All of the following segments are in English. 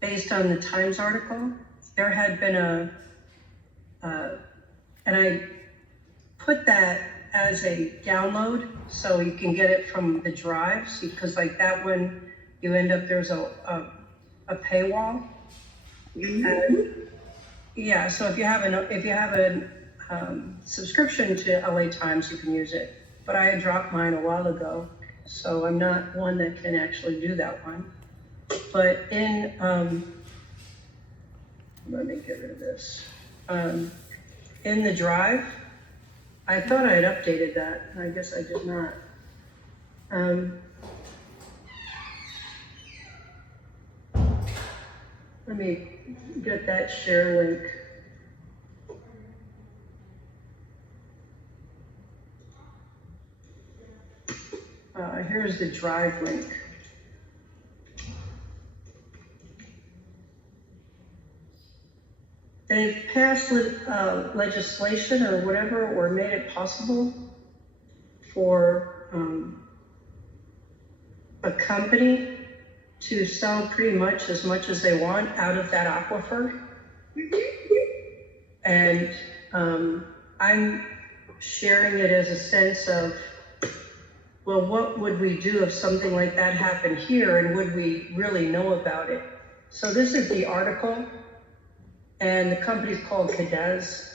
based on the Times article, there had been and I put that as a download so you can get it from the drives, because like that one, you end up, there's a paywall. And yeah, so if you have a subscription to LA Times, you can use it. But I had dropped mine a while ago, so I'm not one that can actually do that one. But let me get rid of this. In the drive, I thought I had updated that. I guess I did not. Let me get that share link. Here's the drive link. They've passed legislation or whatever, or made it possible for a company to sell pretty much as they want out of that aquifer. And I'm sharing it as a sense of, well, what would we do if something like that happened here, and would we really know about it? So this is the article, and the company's called Cadiz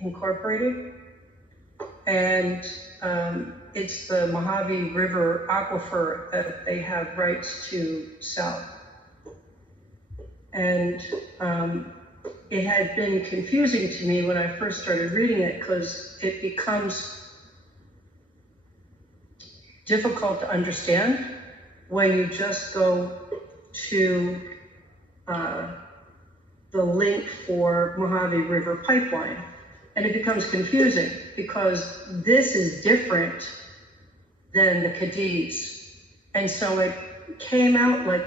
Incorporated, and it's the Mojave River aquifer that they have rights to sell. And it had been confusing to me when I first started reading it, because it becomes difficult to understand when you just go to the link for Mojave River Pipeline. And it becomes confusing because this is different than the Cadiz. And so it came out like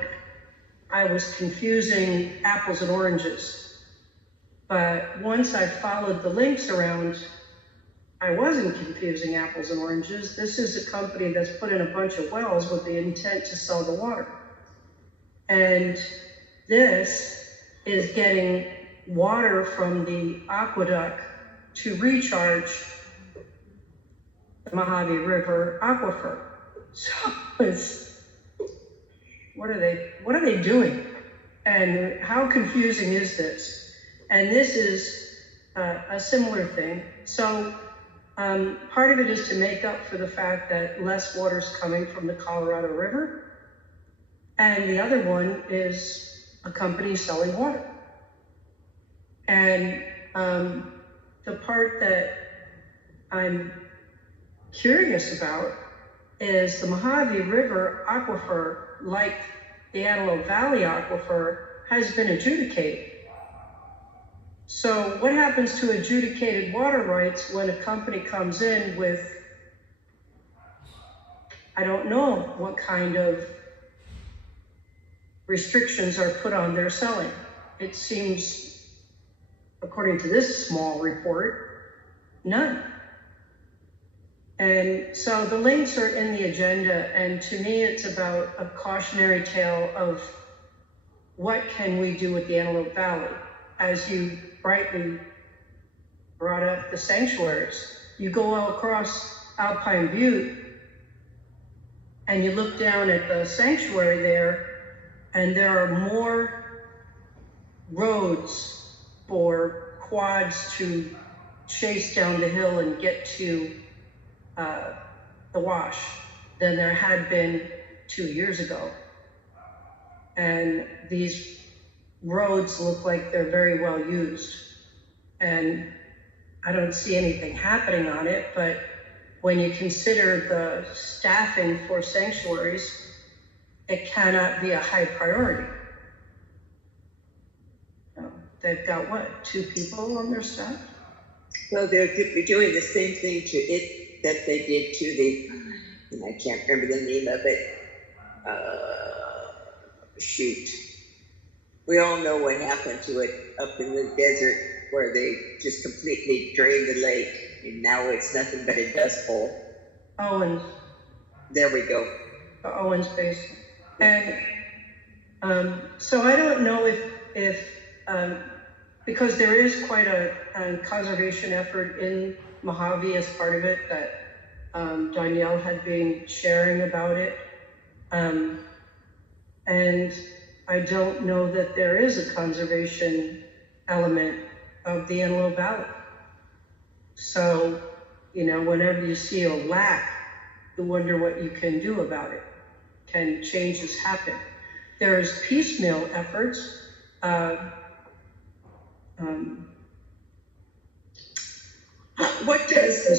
I was confusing apples and oranges. But once I followed the links around, I wasn't confusing apples and oranges. This is a company that's put in a bunch of wells with the intent to sell the water. And this is getting water from the aqueduct to recharge the Mojave River aquifer. So it's, what are they doing? And how confusing is this? And this is a similar thing. So part of it is to make up for the fact that less water is coming from the Colorado River. And the other one is a company selling water. And the part that I'm curious about is the Mojave River aquifer, like the Antelope Valley aquifer, has been adjudicated. So what happens to adjudicated water rights when a company comes in with, I don't know what kind of restrictions are put on their selling? It seems, according to this small report, none. And so the links are in the agenda, and to me it's about a cautionary tale of what can we do with the Antelope Valley. As you rightly brought up the sanctuaries, you go out across Alpine Butte and you look down at the sanctuary there, and there are more roads for quads to chase down the hill and get to the wash than there had been 2 years ago. And these roads look like they're very well used. And I don't see anything happening on it, but when you consider the staffing for sanctuaries, it cannot be a high priority. They've got what, 2 people on their staff? Well, they're doing the same thing to it that they did to the, and I can't remember the name of it. Shoot. We all know what happened to it up in the desert where they just completely drained the lake, and now it's nothing but a dust bowl. Owens. There we go. The Owens Basin. And So I don't know if because there is quite a conservation effort in Mojave as part of it that Danielle had been sharing about it. And I don't know that there is a conservation element of the Antelope Valley. So, you know, whenever you see a lack, you wonder what you can do about it. Can changes happen? There's piecemeal efforts. What does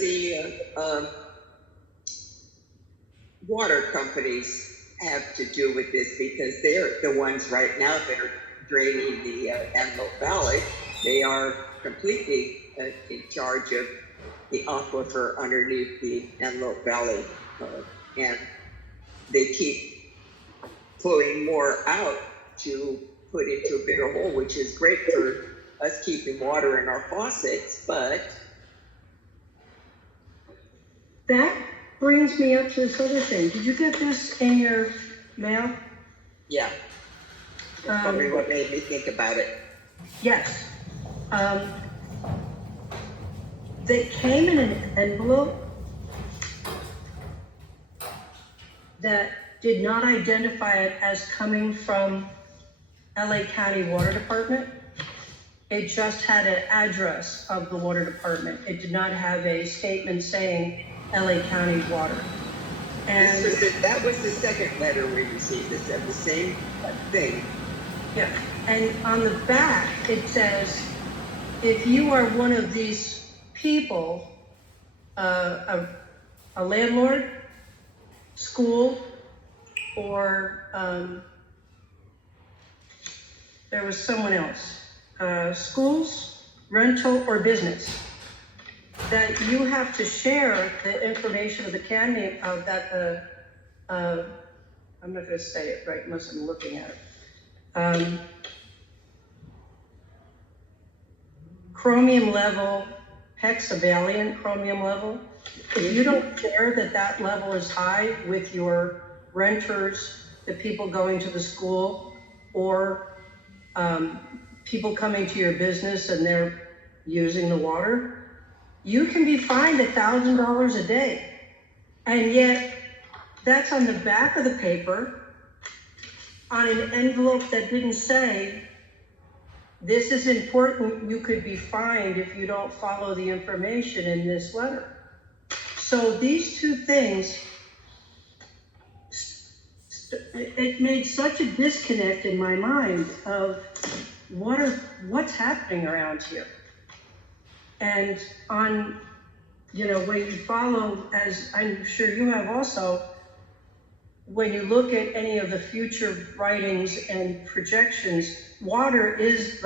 the water companies have to do with this? Because they're the ones right now that are draining the Antelope Valley. They are completely in charge of the aquifer underneath the Antelope Valley, and they keep pulling more out to put into a bigger hole, which is great for us keeping water in our faucets, but that brings me up to this other thing. Did you get this in your mail? yeah, that's probably what made me think about it. Yes. They came in an envelope that did not identify it as coming from LA County Water Department. It just had an address of the water department. It did not have a statement saying LA County Water. And That was the second letter we received. This said the same thing. yeah, and on the back it says, if you are one of these people, a landlord, school, or there was someone else, schools, rental, or business, that you have to share the information of the county of that I'm not going to say it right unless I'm looking at it. Chromium level, hexavalent chromium level. If you don't share that that level is high with your renters, the people going to the school, or people coming to your business and they're using the water, you can be fined $1,000 a day. And yet that's on the back of the paper on an envelope that didn't say, this is important, you could be fined if you don't follow the information in this letter. So these two things, it made such a disconnect in my mind of what's happening around here. And on, you know, when you follow, as I'm sure you have also, when you look at any of the future writings and projections, water is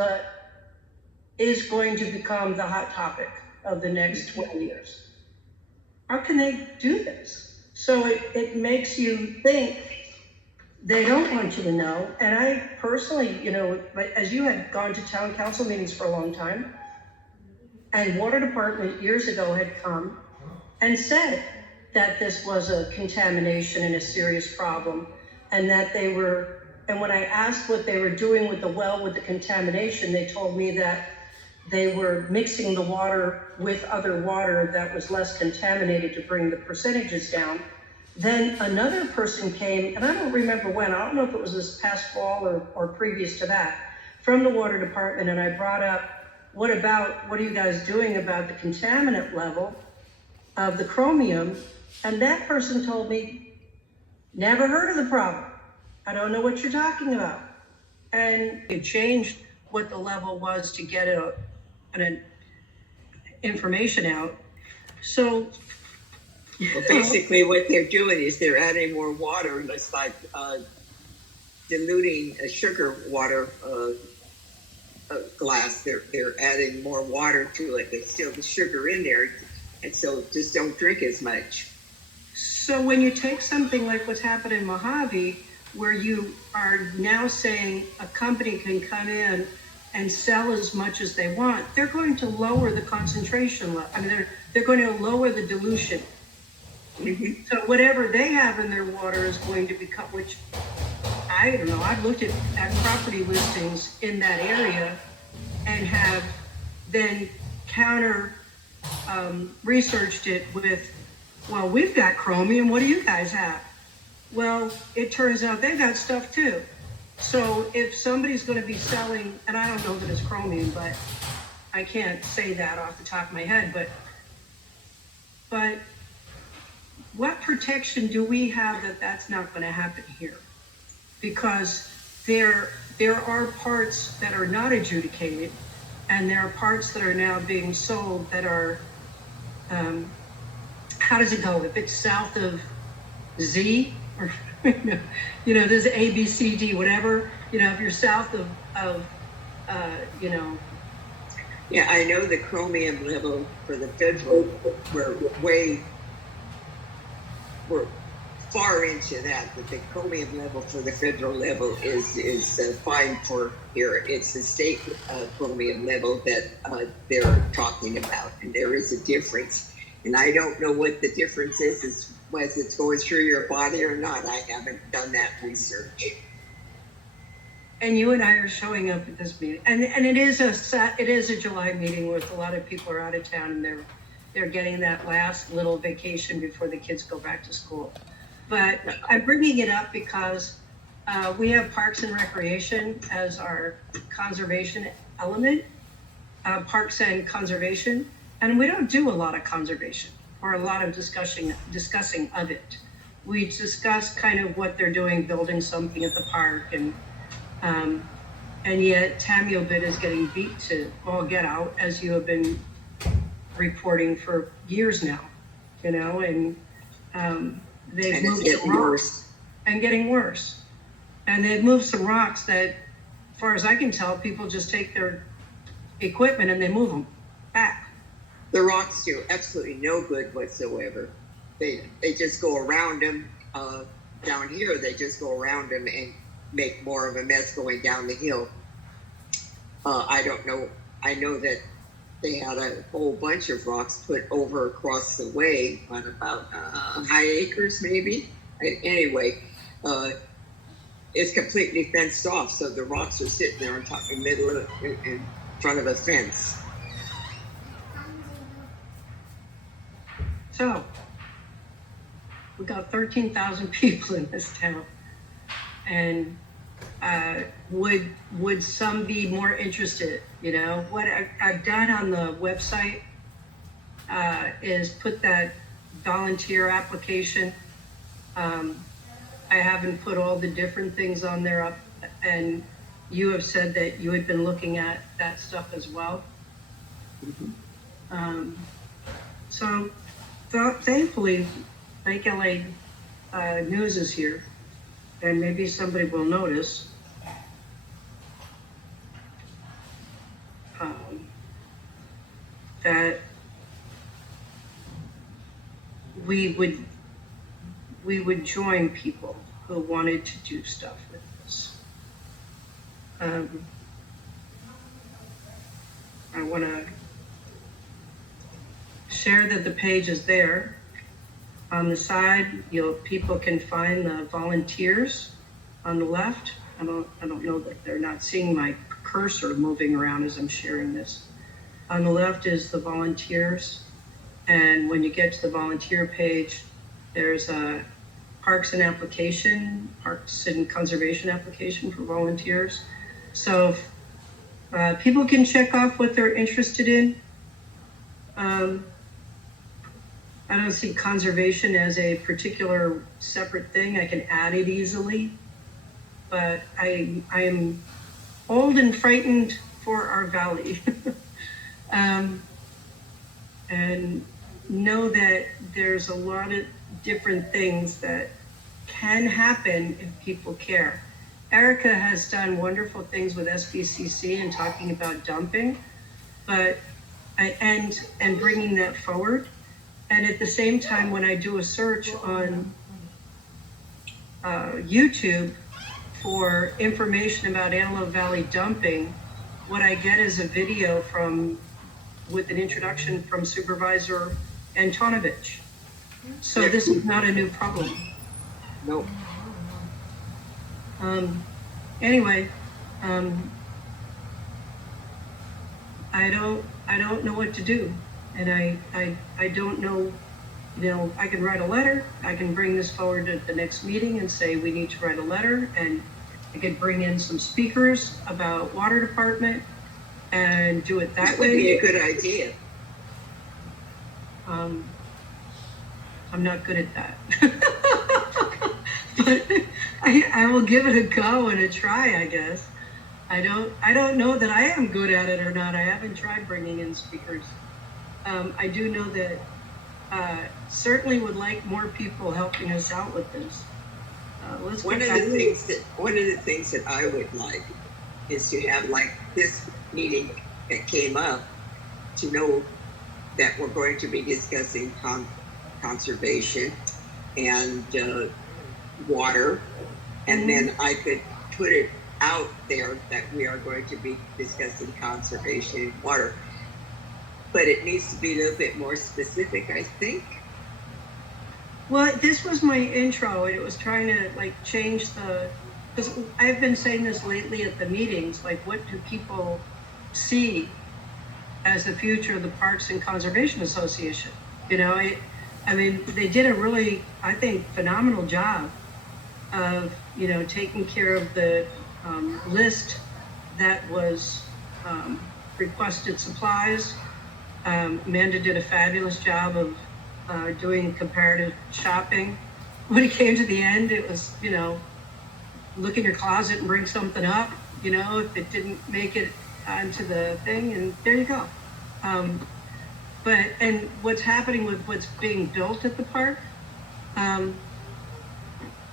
going to become the hot topic of the next 20 years. How can they do this? So it makes you think they don't want you to know. And I personally, you know, as you had gone to town council meetings for a long time, and water department years ago had come and said that this was a contamination and a serious problem, and that they were, and when I asked what they were doing with the well with the contamination, they told me that they were mixing the water with other water that was less contaminated to bring the percentages down. Then another person came, and I don't remember when, I don't know if it was this past fall or previous to that, from the water department, and I brought up, what are you guys doing about the contaminant level of the chromium? And that person told me, never heard of the problem. I don't know what you're talking about. And it changed what the level was to get an information out. So well, basically what they're doing is they're adding more water. It's like diluting a sugar water glass. They're adding more water to it. There's still the sugar in there, and so just don't drink as much. So when you take something like what's happened in Mojave, where you are now saying a company can come in and sell as much as they want, they're going to lower the concentration level. I mean, they're going to lower the dilution. Mm-hmm. So whatever they have in their water is going to become, which I I don't know, I've looked at property listings in that area and have then researched it with, well, we've got chromium, what do you guys have? Well, it turns out they've got stuff too. So if somebody's going to be selling, and I don't know that it's chromium, but I can't say that off the top of my head, but what protection do we have that that's not going to happen here? Because there are parts that are not adjudicated, and there are parts that are now being sold that are, how does it go? If it's south of Z, or, there's A, B, C, D, whatever, if you're south of Yeah, I know the chromium level for the federal, we're far into that, but the chromium level for the federal level is fine for here. It's the state chromium level that they're talking about, and there is a difference. And I don't know what the difference is whether it's going through your body or not. I haven't done that research. And you and I are showing up at this meeting, and it is a July meeting with a lot of people are out of town, and they're getting that last little vacation before the kids go back to school. But I'm bringing it up because we have Parks and Recreation as our conservation element, Parks and Conservation, and we don't do a lot of conservation or a lot of discussing of it. We discuss kind of what they're doing, building something at the park, and yet Tamio Bit is getting beat to all get out, as you have been reporting for years now, and they've moved some rocks and getting worse. And they've moved some rocks that, as far as I can tell, people just take their equipment and they move them back. The rocks do absolutely no good whatsoever. They just go around them. Down here, they just go around them and make more of a mess going down the hill. I don't know. I know that they had a whole bunch of rocks put over across the way on about High Acres, maybe. Anyway, it's completely fenced off, so the rocks are sitting there in front of a fence. So, we got 13,000 people in this town, and would some be more interested? What I've done on the website is put that volunteer application. I haven't put all the different things on there up, and you have said that you had been looking at that stuff as well. Mm-hmm. So thankfully, Lake LA News is here, and maybe somebody will notice. That we would join people who wanted to do stuff with this. I want to share that the page is there. On the side, people can find the volunteers on the left. I don't know that they're not seeing my cursor moving around as I'm sharing this. On the left is the volunteers, and when you get to the volunteer page, there's a Parks and Conservation application for volunteers. So people can check off what they're interested in. I don't see conservation as a particular separate thing. I can add it easily, but I am old and frightened for our valley. And know that there's a lot of different things that can happen if people care. Erica has done wonderful things with SBCC and talking about dumping, and bringing that forward. And at the same time, when I do a search on YouTube for information about Antelope Valley dumping, what I get is a video with an introduction from Supervisor Antonovich. So this is not a new problem. Nope. Anyway, um, I don't know what to do. And I don't know, I can write a letter. I can bring this forward at the next meeting and say, we need to write a letter, and I could bring in some speakers about water department and do it that That would be way. a good idea. I'm not good at that. But I will give it a go and a try, I guess. I don't know that I am good at it or not. I haven't tried bringing in speakers. I do know that certainly would like more people helping us out with this. Let's One get of back. the things that I would like is to have like this meeting that came up, to know that we're going to be discussing conservation and water, and then I could put it out there that we are going to be discussing conservation and water. But it needs to be a little bit more specific, I think. Well, this was my intro, and it was trying to change because I've been saying this lately at the meetings, what do people see as the future of the Parks and Conservation Association? I mean, they did a really, I think, phenomenal job of, taking care of the list that was requested supplies. Amanda did a fabulous job of doing comparative shopping. When it came to the end, it was, look in your closet and bring something up, if it didn't make it onto the thing, and there you go. And what's happening with what's being built at the park,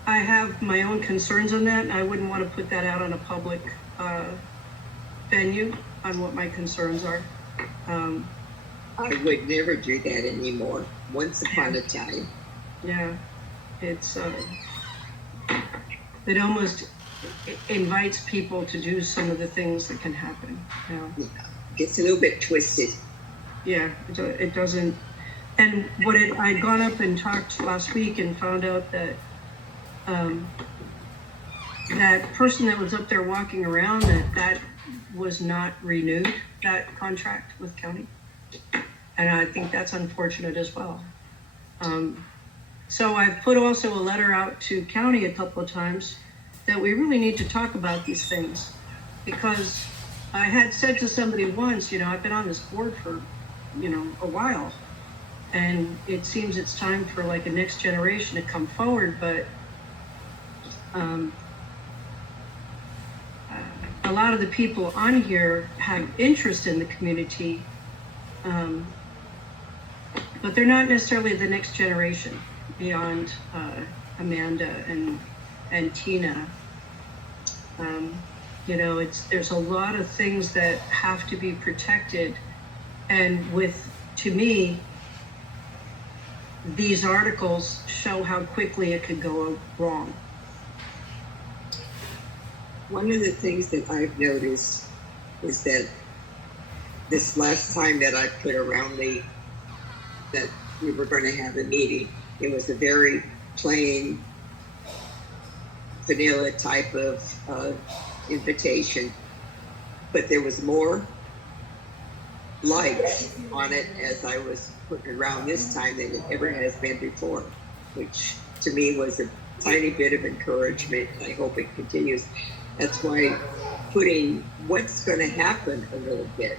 I have my own concerns on that, and I wouldn't want to put that out on a public venue on what my concerns are. I would never do that anymore. Once upon a time. Yeah, it's it almost invites people to do some of the things that can happen. Yeah. Gets a little bit twisted. Yeah, it doesn't. And I'd gone up and talked last week and found out that that person that was up there walking around, that was not renewed, that contract with county. And I think that's unfortunate as well. So I've put also a letter out to county a couple of times that we really need to talk about these things, because I had said to somebody once, I've been on this board for, a while, and it seems it's time for a next generation to come forward, but a lot of the people on here have interest in the community, but they're not necessarily the next generation beyond Amanda and Tina. There's a lot of things that have to be protected, and to me, these articles show how quickly it could go wrong. One of the things that I've noticed is that this last time that I put around that we were going to have a meeting, it was a very plain, vanilla type of invitation, but there was more likes on it as I was putting it around this time than it ever has been before, which to me was a tiny bit of encouragement. I hope it continues. That's why putting what's going to happen a little bit,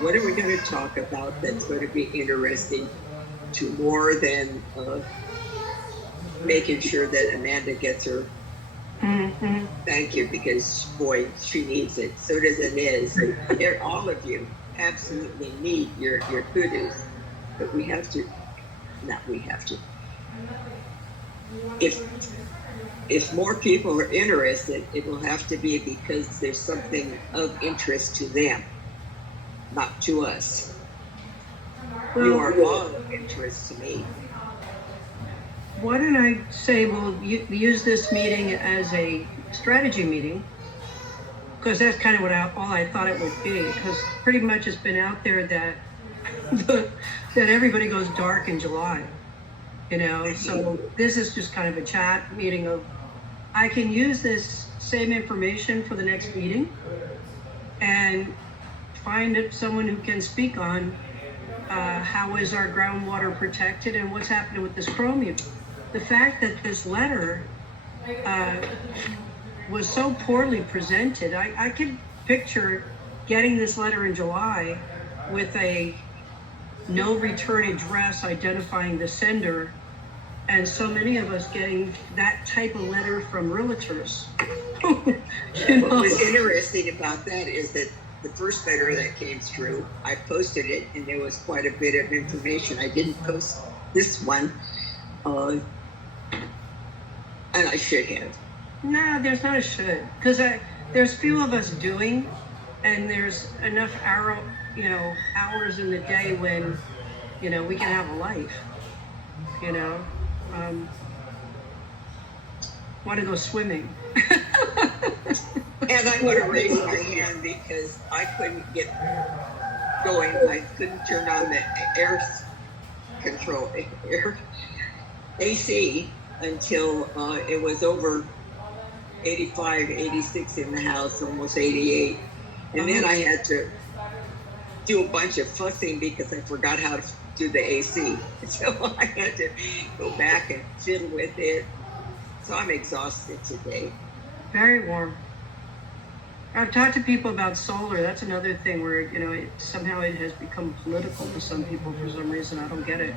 what are we going to talk about that's going to be interesting, to more than making sure that Amanda gets her thank you, because boy, she needs it. So does Inez. All of you absolutely need your kudos, but if more people are interested, it will have to be because there's something of interest to them, not to us. You are all of interest to me. Why don't I say we'll use this meeting as a strategy meeting, because that's kind of all I thought it would be, because pretty much it's been out there that that everybody goes dark in July, so this is just kind of a chat meeting of, I can use this same information for the next meeting and find someone who can speak on how is our groundwater protected and what's happening with this chromium. The fact that this letter was so poorly presented, I could picture getting this letter in July with a no return address identifying the sender, and so many of us getting that type of letter from realtors. What was interesting about that is that the first letter that came through, I posted it, and there was quite a bit of information. I didn't post this one, and I should have. No, there's not a should, because there's few of us doing, and there's enough hours in the day when, we can have a life, want to go swimming. And I want to raise my hand because I couldn't get going. I couldn't turn on the air AC until it was over 85, 86 in the house, almost 88. And then I had to do a bunch of fussing because I forgot how to do the AC. So I had to go back and fiddle with it. So I'm exhausted today. Very warm. I've talked to people about solar. That's another thing where, somehow it has become political to some people for some reason. I don't get it.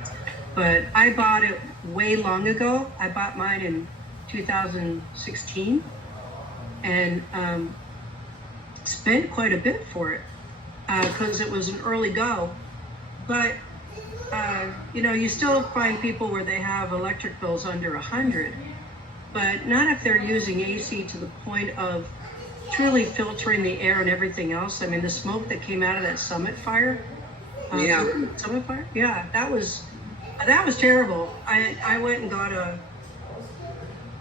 But I bought it way long ago. I bought mine in 2016 and spent quite a bit for it because it was an early go. But, you still find people where they have electric bills under 100, but not if they're using AC to the point of truly filtering the air and everything else. I mean, the smoke that came out of that Summit fire. Summit fire? Yeah, that was terrible. I went and got a,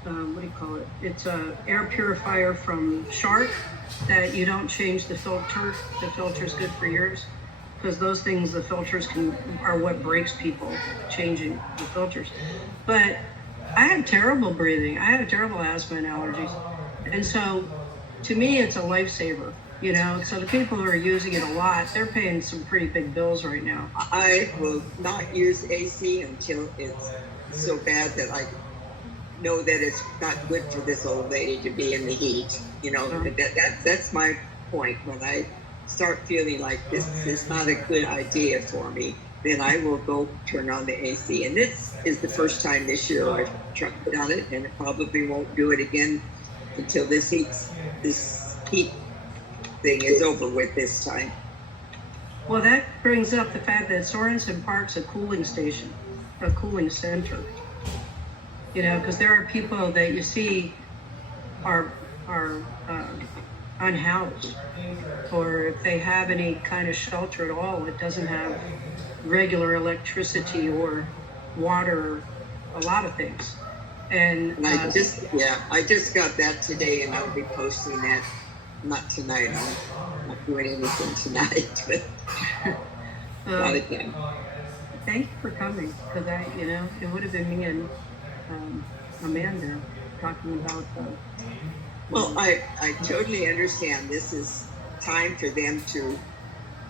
what do you call it? It's a air purifier from Shark that you don't change the filter. The filter's good for years. Because those things, the filters are what breaks people, changing the filters. But I had terrible breathing. I had terrible asthma and allergies. And so to me, it's a lifesaver, So the people who are using it a lot, they're paying some pretty big bills right now. I will not use AC until it's so bad that I know that it's not good for this old lady to be in the heat. That's my point. When I start feeling like this is not a good idea for me, then I will go turn on the AC. And this is the first time this year I've tried it on it, and I probably won't do it again until this heat thing is over with this time. Well, that brings up the fact that Sorensen Park's a cooling station, a cooling center. Because there are people that you see are unhoused, or if they have any kind of shelter at all, it doesn't have regular electricity or water, a lot of things. And I just got that today, and I'll be posting that. Not tonight. I'm not doing anything tonight, but not again. Thank you for coming, because it would have been me and Amanda talking about Well, I totally understand. This is time for them to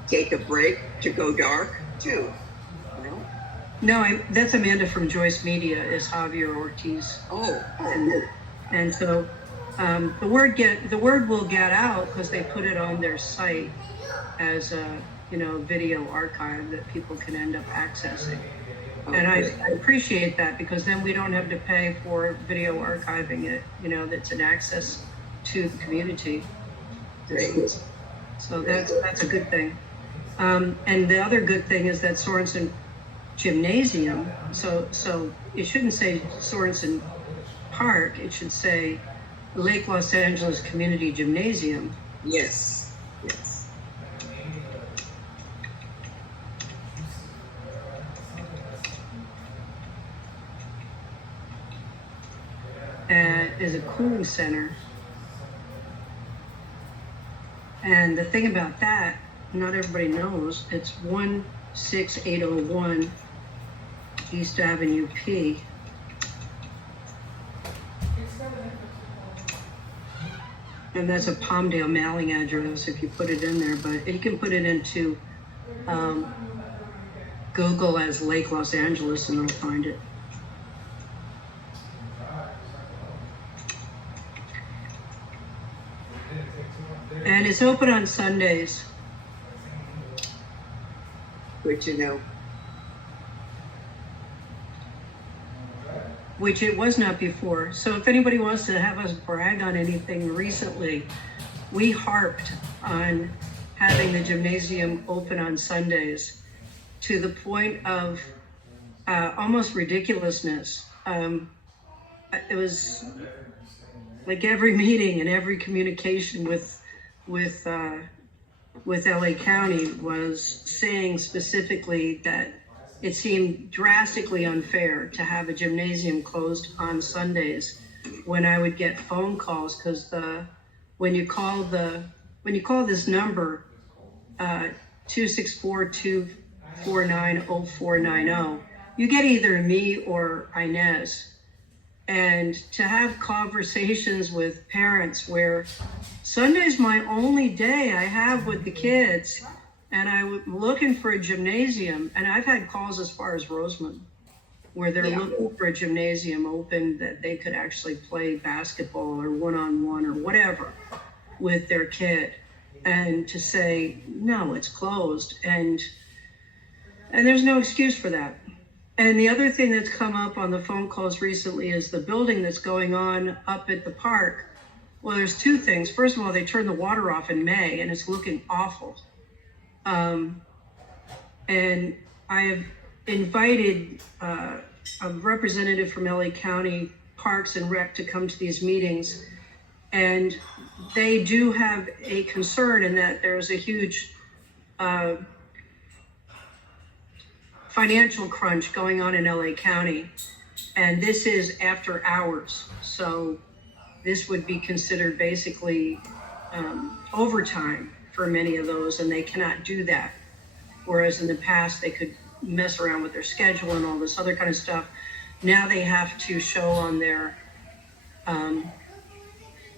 take a break, to go dark too. No, that's Amanda from Joyce Media, is Javier Ortiz. And so the word will get out because they put it on their site as a video archive that people can end up accessing. Okay. And I appreciate that, because then we don't have to pay for video archiving it. That's an access to the community. Great. So that's a good thing. And the other good thing is that Sorensen Gymnasium. So it shouldn't say Sorensen Park. It should say Lake Los Angeles Community Gymnasium. Yes. Is a cooling center. And the thing about that, not everybody knows, it's 16801 East Avenue P. And that's a Palmdale mailing address if you put it in there, but you can put it into Google as Lake Los Angeles and it'll find it. And it's open on Sundays. Good to know. Which it was not before. So if anybody wants to have us brag on anything recently, we harped on having the gymnasium open on Sundays to the point of almost ridiculousness. It was like every meeting and every communication with LA County was saying specifically that it seemed drastically unfair to have a gymnasium closed on Sundays when I would get phone calls because when you call this number 264-249-0490, you get either me or Inez. And to have conversations with parents where Sunday's my only day I have with the kids, and I'm looking for a gymnasium, and I've had calls as far as Roseman, where they're looking for a gymnasium open that they could actually play basketball or one-on-one or whatever with their kid, and to say, no, it's closed, and there's no excuse for that. And the other thing that's come up on the phone calls recently is the building that's going on up at the park. Well, there's two things. First of all, they turned the water off in May, and it's looking awful. And I have invited a representative from LA County Parks and Rec to come to these meetings. And they do have a concern in that there's a huge financial crunch going on in LA County. And this is after hours. So this would be considered basically overtime for many of those, and they cannot do that. Whereas in the past, they could mess around with their schedule and all this other kind of stuff. Now they have to show on their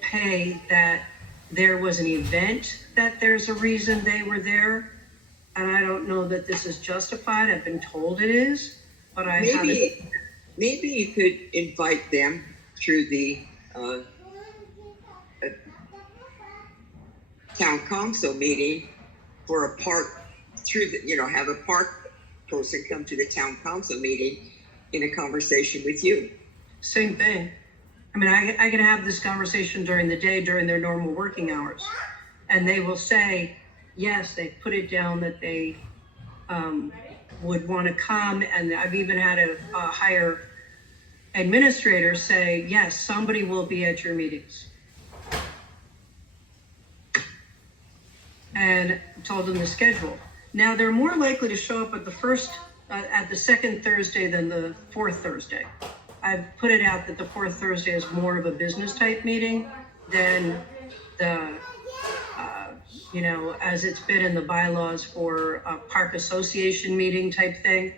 pay that there was an event, that there's a reason they were there. And I don't know that this is justified. I've been told it is, but I haven't. Maybe you could invite them through the town council meeting for a park have a park person come to the town council meeting in a conversation with you. Same thing. I mean, I can have this conversation during the day, during their normal working hours. And they will say, yes, they put it down that they would want to come. And I've even had a higher administrator say, yes, somebody will be at your meetings. And told them the schedule. Now they're more likely to show up at the second Thursday than the fourth Thursday. I've put it out that the fourth Thursday is more of a business type meeting than the, as it's been in the bylaws for a park association meeting type thing.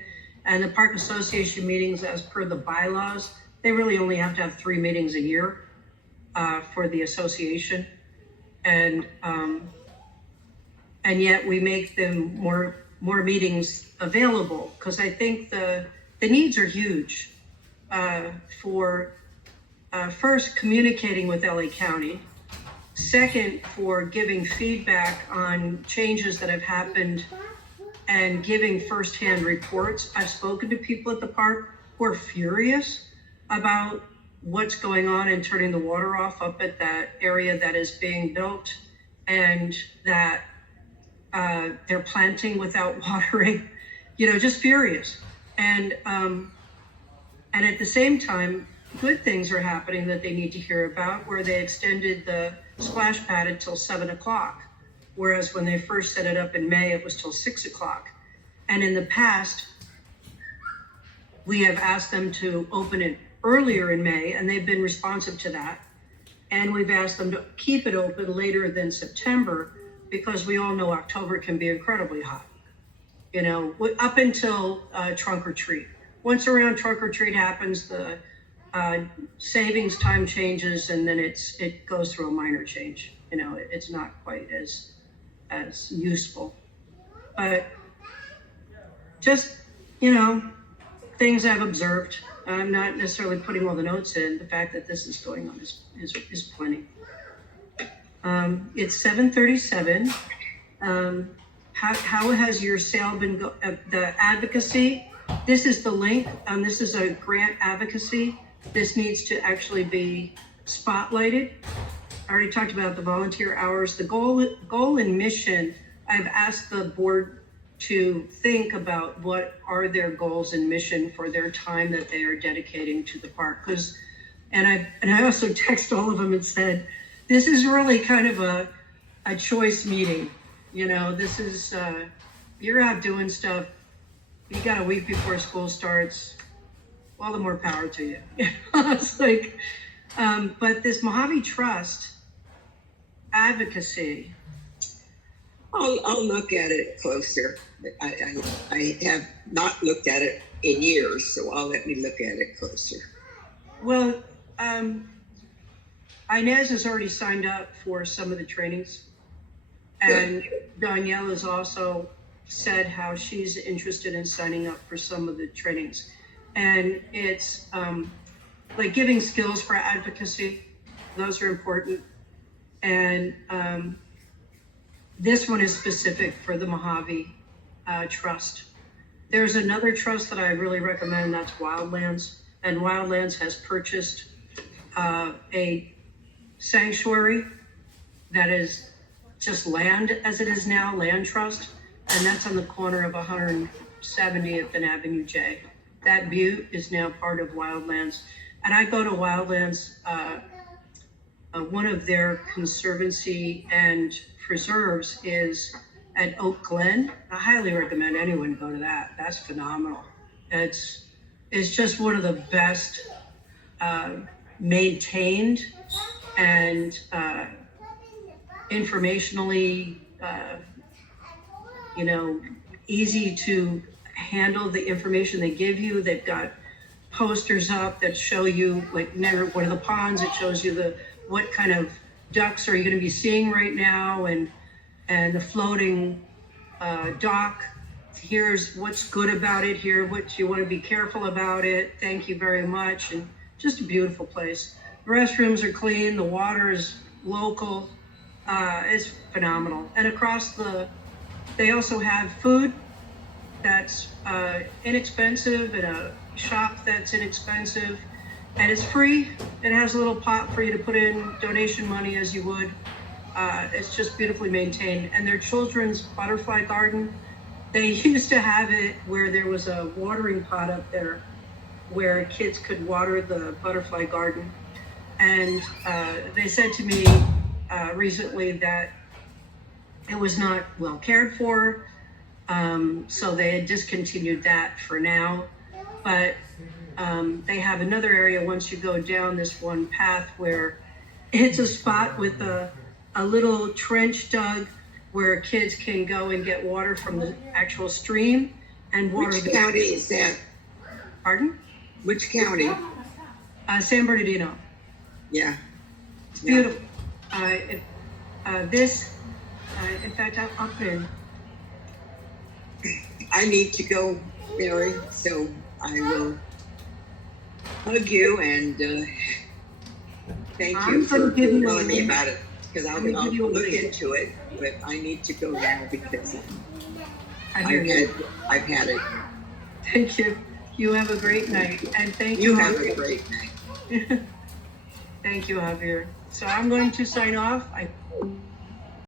And the park association meetings, as per the bylaws, they really only have to have 3 meetings a year for the association. And yet we make them more meetings available because I think the needs are huge for first communicating with LA County, second for giving feedback on changes that have happened and giving firsthand reports. I've spoken to people at the park who are furious about what's going on and turning the water off up at that area that is being built, and that they're planting without watering, just furious. And at the same time, good things are happening that they need to hear about, where they extended the splash pad until 7 o'clock. Whereas when they first set it up in May, it was till 6 o'clock. And in the past, we have asked them to open it earlier in May, and they've been responsive to that. And we've asked them to keep it open later than September, because we all know October can be incredibly hot, up until trunk or treat. Once around trunk or treat happens, the savings time changes, and then it goes through a minor change. You know, it's not quite as useful, but just, you know, things I've observed. I'm not necessarily putting all the notes in. The fact that this is going on is plenty. It's 7:37. How has your sale been the advocacy? This is the link. This is a grant advocacy. This needs to actually be spotlighted. I already talked about the volunteer hours. The goal and mission, I've asked the board to think about what are their goals and mission for their time that they are dedicating to the park. And I also text all of them and said, this is really kind of a choice meeting. You know, this is, you're out doing stuff. You got a week before school starts, all the more power to you. It's like, but this Mojave Trust advocacy. I'll look at it closer. I have not looked at it in years, so let me look at it closer. Well, Inez has already signed up for some of the trainings, and Danielle has also said how she's interested in signing up for some of the trainings. And it's like giving skills for advocacy. Those are important. And this one is specific for the Mojave Trust. There's another trust that I really recommend, that's Wildlands. And Wildlands has purchased a sanctuary that is just land as it is now, land trust. And that's on the corner of 170th and Avenue J. That butte is now part of Wildlands. And I go to Wildlands, one of their conservancy and preserves is at Oak Glen. I highly recommend anyone go to that. That's phenomenal. It's just one of the best maintained and informationally, easy to handle the information they give you. They've got posters up that show you like near one of the ponds. It shows you what kind of ducks are you going to be seeing right now, and the floating dock. Here's what's good about it. Here, what you want to be careful about it. Thank you very much. And just a beautiful place. The restrooms are clean. The water is local. It's phenomenal. And they also have food that's inexpensive, and a shop that's inexpensive, and it's free. It has a little pot for you to put in donation money as you would. It's just beautifully maintained. And their children's butterfly garden, they used to have it where there was a watering pot up there where kids could water the butterfly garden. And they said to me recently that it was not well cared for. So they had discontinued that for now. But they have another area once you go down this one path where it's a spot with a little trench dug where kids can go and get water from the actual stream and water. Which county is that? Pardon? Which county? San Bernardino. Yeah. It's beautiful. In fact, I'll put in. I need to go, Mary, so I will hug you and thank you for telling me about it, because I'll look into it, but I need to go now because I've had it. Thank you. You have a great night, and thank you. You have a great night. Thank you, Javier. So I'm going to sign off.